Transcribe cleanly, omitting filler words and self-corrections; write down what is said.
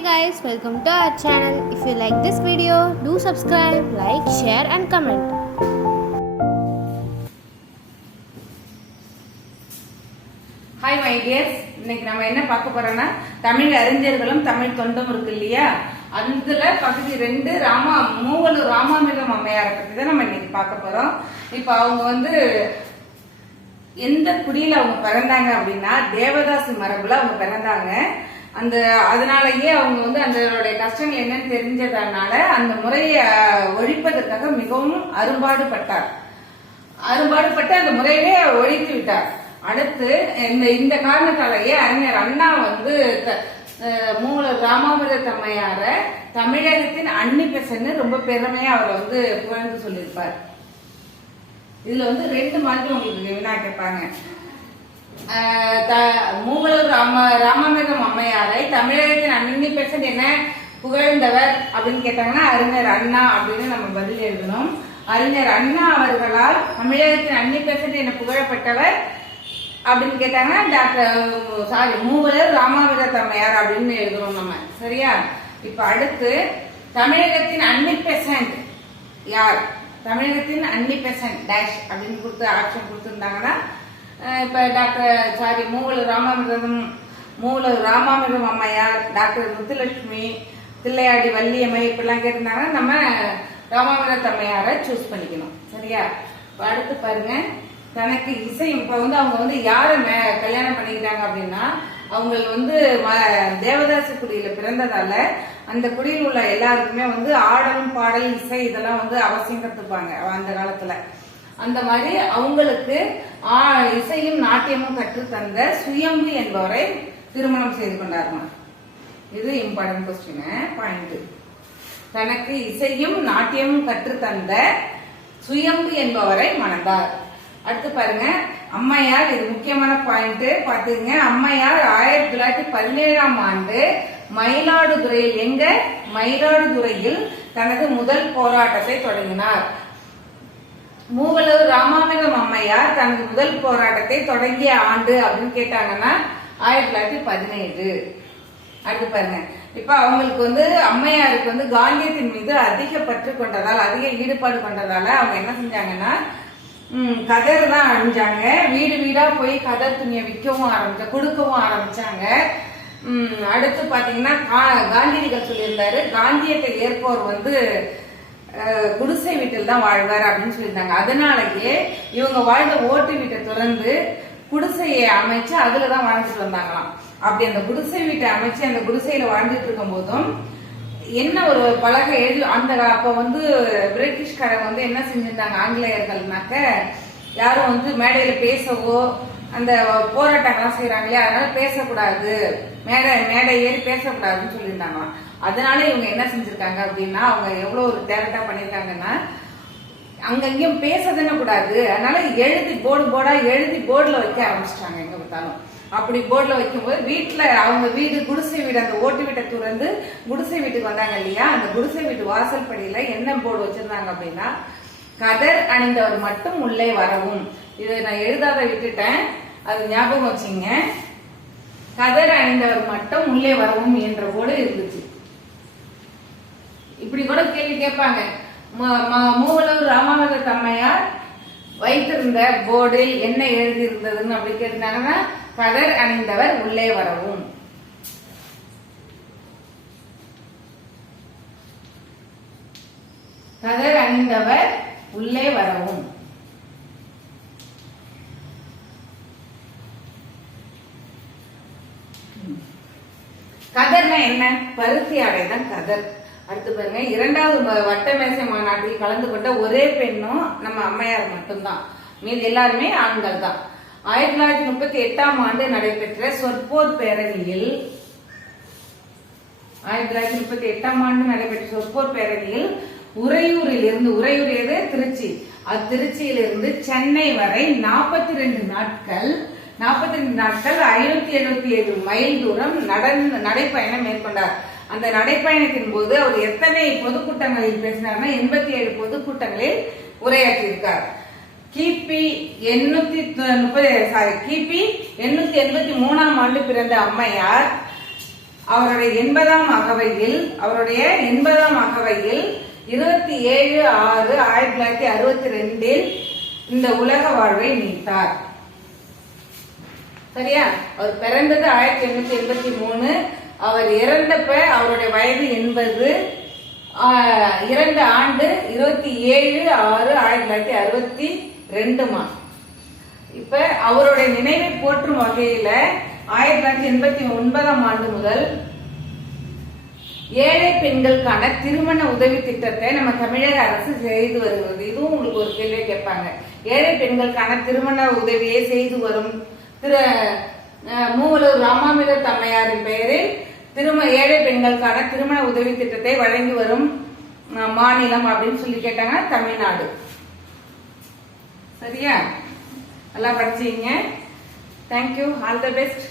Hey guys, welcome to our channel. If you like this video, do subscribe, like, share and comment. Hi my dears, இன்னைக்கு நம்ம என்ன பார்க்க போறோம்னா தமிழ் அறிஞர்களும் தமிழ் தொண்டும் இருக்கு இல்லையா, அதுல பகுதி 2 மூவலூர் ராமாமிர்தம் அம்மையாரை பத்தி தான் நம்ம இன்னைக்கு பார்க்க போறோம். இப்ப அவங்க எந்த குடியில அவங்க பிறந்தாங்க அப்படின்னா தேவதாசி மரபுல அவங்க பிறந்தாங்க. அதனாலயே அவங்க அதனுடைய கஷ்டங்கள் என்னன்னு தெரிஞ்சதுனால அந்த முறையை ஒழிப்பதற்காக மிகவும் அரும்பாடுபட்டு அந்த முறையிலே ஒழித்து விட்டார். அடுத்து இந்த காரணத்தாலேயே அறிஞர் அண்ணா மூவலூர் ராமாமிர்த அம்மையார தமிழகத்தின் அன்னி பெசன்னு ரொம்ப பெருமையா அவரை புகழ்ந்து சொல்லியிருப்பார். இதுல 2 மாதிரி உங்களுக்கு வினா கேட்பாங்க. மூவலூர் ராமாமிர்தம் அம்மையாரை தமிழகத்தின் அன்னி பெசன்ட் என்ன புகழ்ந்தவர் அப்படின்னு கேட்டாங்கன்னா அறிஞர் அண்ணா அப்படின்னு நம்ம பதில் எழுதணும். அறிஞர் அண்ணா அவர்களால் தமிழகத்தின் அன்னி பெசன்ட் என்ன புகழப்பட்டவர் அப்படின்னு கேட்டாங்கன்னா மூவலூர் ராமாமிர்த அம்மையார் அப்படின்னு எழுதணும் நம்ம. சரியா? இப்ப அடுத்து தமிழகத்தின் அன்னி பெசன்ட் யார், தமிழகத்தின் அன்னி பெசன்ட் டேஷ் அப்படின்னு கொடுத்து ஆப்ஷன் கொடுத்துருந்தாங்கன்னா இப்ப மூவலூர் ராமாமிர்தம் அம்மையார், டாக்டர் முத்துலட்சுமி, தில்லையாடி வள்ளியம்மை இப்படிலாம் கேட்டிருந்தாங்கன்னா நம்ம ராமாமிர்த அம்மையாரை சூஸ் பண்ணிக்கணும். சரியா? அடுத்து பாருங்க, தனக்கு இசை இப்ப அவங்க யார கல்யாணம் பண்ணிக்கிட்டாங்க அப்படின்னா அவங்க தேவதாசி குடியில பிறந்ததால அந்த குடியில் உள்ள எல்லாருக்குமே ஆடலும் பாடல் இசை இதெல்லாம் அவசியம் கத்துப்பாங்க அந்த காலத்துல. அந்த மாதிரி அவங்களுக்கு இசையும் நாட்டியமும் கற்று தந்த சுயம்பு என்பவரை திருமணம் செய்து கொண்டாருமா. இது இம்பார்ட்டன்ட் கொஸ்டின் பாயிண்ட். தனக்கு இசையும் நாட்டியமும் கற்று தந்த சுயம்பு என்பவரை மணந்தார். அடுத்து பாருங்க, அம்மையார், இது முக்கியமான பாயிண்ட் பாத்துங்க. அம்மையார் 1917ஆம் ஆண்டு மயிலாடுதுறையில் தனது முதல் போராட்டத்தை தொடங்கினார். மூவலூர் ராமாமிர்தம் அம்மையார் தனது முதல் போராட்டத்தை தொடங்கிய ஆண்டு அப்படின்னு கேட்டாங்கன்னா 1917. அடுத்து பாருங்க, இப்ப அவங்களுக்கு அம்மையாருக்கு காந்தியத்தின் மீது அதிக பற்று கொண்டதால், அதிக ஈடுபாடு கொண்டதால அவங்க என்ன செஞ்சாங்கன்னா கதர் தான் அணிஞ்சாங்க. வீடு வீடா போய் கதர் துணியை கொடுக்கவும் ஆரம்பிச்சாங்க. அடுத்து பாத்தீங்கன்னா காந்தியடிகள் சொல்லியிருந்தாரு, காந்தியத்தை ஏற்பவர் குடிசை வீட்டில் தான் வாழ்வார் அப்படின்னு சொல்லியிருந்தாங்க. அதனாலயே இவங்க வாழ்ந்த ஓட்டு வீட்டை திறந்து குடிசையை அமைச்சு அதுலதான் வாழ்ந்துட்டு வந்தாங்களாம். அப்படி அந்த குடிசை வீட்டை அமைச்சு அந்த குடிசையில வாழ்ந்துட்டு இருக்கும் போதும் என்ன ஒரு பலகை எழுதி அப்ப பிரிட்டிஷ்காரங்க என்ன செஞ்சிருந்தாங்க, ஆங்கிலேயர்கள்னாக்க யாரும் மேடையில பேசவோ அந்த போராட்டங்கள்லாம் செய்யறாங்களே அதனால பேசக்கூடாது, மேடை ஏறி பேசக்கூடாதுன்னு சொல்லியிருந்தாங்களாம். அதனால இவங்க என்ன செஞ்சிருக்காங்க அப்படின்னா அவங்க எவ்வளவு ஒரு டேரக்டா பண்ணிருக்காங்கன்னா அங்கங்கேயும் பேசதானே கூடாது, அதனால போர்டா எழுதி போர்டுல வைக்க ஆரம்பிச்சிட்டாங்க எங்க பார்த்தாலும். அப்படி போர்டுல வைக்கும்போது வீட்டுல அவங்க குடிசை வீடு அந்த ஓட்டு வீட்டை துறந்து குடிசை வீட்டுக்கு வந்தாங்க இல்லையா, அந்த குடிசை வீட்டு வாசல் படியில என்ன போர்டு வச்சிருந்தாங்க அப்படின்னா கதர் அணிந்தவர் மட்டும் உள்ளே வரவும். இதை நான் எழுதாத விட்டுட்டேன், அது ஞாபகம் வச்சுங்க. கதர் அணிந்தவர் மட்டும் உள்ளே வரவும் என்ற போர்டு இருந்துச்சு. இப்படி கூட கேள்வி கேட்பாங்க, மூவலூர் ராமாமிர்த அம்மையார் வைத்திருந்த போர்டில் என்ன எழுதி இருந்ததுன்னு அப்படி கேட்டாங்கன்னா கதர் அணிந்தவர் உள்ளே வரவும். கதர் அணிந்தவர் உள்ளே வரவும். கதர்னா என்ன? பருத்தி ஆடைதான் கதர். அடுத்து பாருங்க, 2வது வட்டமேசை மாநாட்டில் கலந்து கொண்ட ஒரே பெண்ணும் நம்ம அம்மையார் மட்டும்தான், மீது எல்லாருமே ஆண்கள் தான். 1938ஆம் ஆண்டு நடைபெற்ற சொற்போர் பேரணியில் 1938ஆம் ஆண்டு நடைபெற்ற சொற்போர் பேரணியில் உறையூர் எது திருச்சி, திருச்சியிலிருந்து சென்னை வரை 42 நாட்கள் 577 மைல் தூரம் நடைப்பயணம் மேற்கொண்டார். அந்த நடைப்பயணத்தின் போது அவர் எத்தனை பொதுக்கூட்டங்களில் பேசினார்னா 87 பொதுக்கூட்டங்களில் உரையாற்றியிருக்கார். கிபி 883ஆம் ஆண்டு பிறந்த அம்மையார் அவருடைய 80ஆம் அகவையில் 27/6/1962 இந்த உலக வாழ்வை நீத்தார். சரியா? அவர் பிறந்தது 1883. அவர் இறந்தப்ப அவருடைய வயது 80. 2 ஆண்டு 27/6/1962. இப்ப அவருடைய நினைவை போற்றும் வகையில 1989ஆம் ஆண்டு முதல் ஏழை பெண்களுக்கான திருமண உதவி திட்டத்தை நம்ம தமிழக அரசு செய்து வருகிறது. இதுவும் உங்களுக்கு ஒரு கேள்வி கேட்பாங்க. ஏழை பெண்களுக்கான திருமண உதவியை செய்து வரும் மூவலூர் ராமாமிர்த அம்மையாரின் பெயரில் ஏழை பெண்களுக்கான திருமண உதவி திட்டத்தை வழங்கி வரும் மாநிலம் அப்படின்னு சொல்லி கேட்டாங்க, தமிழ்நாடு. சரியா? நல்லா படிச்சீங்க. தேங்க்யூ. All the best.